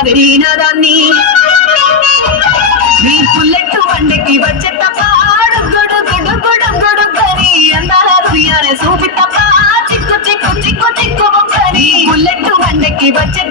దాన్ని నీ బుల్లెట్ బండికి వచ్చే తప్ప గుడు గుడు గుడు గుడు కని అందాల రుయ్యాలే చూపి తప్ప చిక్కు చిక్కు చిక్కు చిక్కు బుల్లెట్ బండికి వచ్చే